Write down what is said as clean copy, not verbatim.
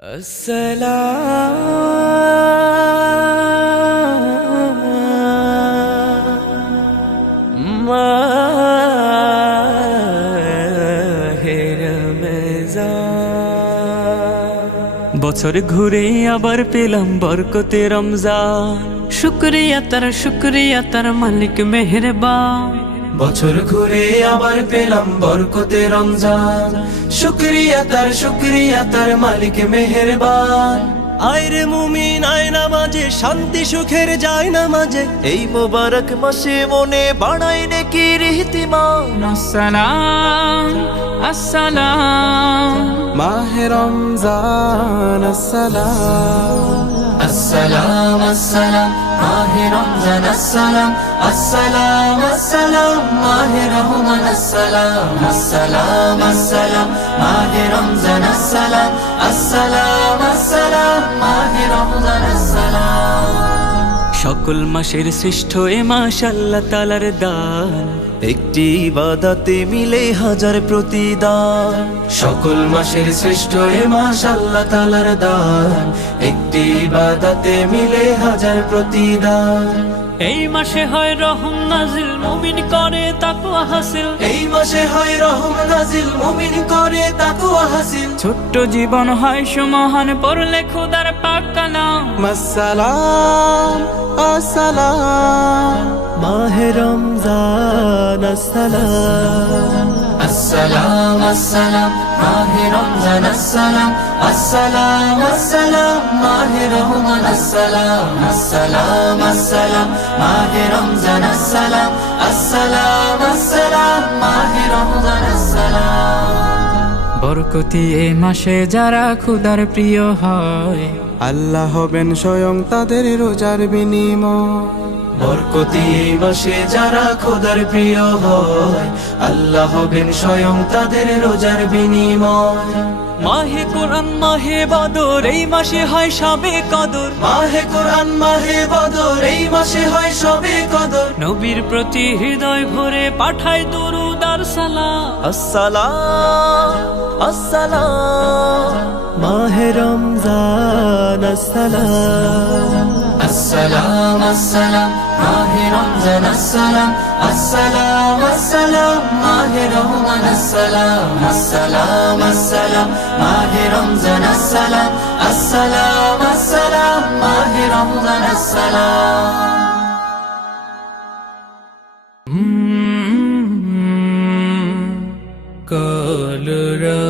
السلام মাহে রমজান বছর ঘুরে আবার পেলাম বরকতে রমজান শুকরিয়া তার মালিক মেহেরবান বছর ঘুরে আবার পেলাম বরকতে রমজান শুকরিয়া তার মালিক মেহেরবান আয়রে মুমিন আয় নামাজে শান্তি সুখের যায় নামাজে এই মোবারক মাসে মনে বাড়াই নেকির ইহতিমাম আসসালাম আসসালাম মাহে রমজান আসসালাম আসসালাম আসসালাম মাহে রমজান আসসালাম আসসালাম আসসালাম মাহে রহমান আসসালাম আসসালাম আসসালাম মাহে রমজান আসসালাম আসসালাম আসসালাম মাহে রমজান আসসালাম সকল মাসের শ্রেষ্ঠ এ মাস আল্লাহ তাআলার দান একটি ইবাদতে মিলে হাজার প্রতিদান সকল মাসের শ্রেষ্ঠ এ মাস আল্লাহ তাআলার দান একটি ইবাদতে মিলে হাজার প্রতিদান এই মাসে হয় রহম নাজিল মুমিন করে তাকওয়া হাসিল এই মাসে হয় রহম নাজিল মুমিন করে তাকওয়া হাসিল ছোট্ট জীবন হয় সুমহান পড়লে খোদার পাক কালাম আসসালাম আসসালাম মাহে রমজান আসসালাম আসসালাম আসসালাম মাহে রমজান আসসালাম আসসালাম আসসালাম মাহে রহমান আসসালাম আসসালাম আসসালাম মাহে রমজান আসসালাম আসসালাম আসসালাম মাহে রমজান আসসালাম বরকতি এই মাসে যারা খোদার প্রিয় হয় আল্লাহ হবেন স্বয়ং তাদের রোজার বিনিময় বরকতি এই মাসে যারা খোদার প্রিয় হয় আল্লাহ হবেন স্বয়ং তাদের রোজার বিনিময় মাহে কোরআন মাহে বদর এই মাসে হয় সবে কদর মাহে কোরআন মাহে বদর এই মাসে হয় সবে কদর নবীর প্রতি হৃদয় ভরে পাঠায় দরুদ আর সালাম আসসালাম আসসালাম মাহে রমজান আসসালাম আসসালাম আসসালাম মাহে রমজান আসসালাম আসসালাম আসসালাম মাহে রহমান আসসালাম আসসালাম আসসালাম মাহে রমজান আসসালাম আসসালাম আসসালাম মাহে রমজান আসসালাম কলরা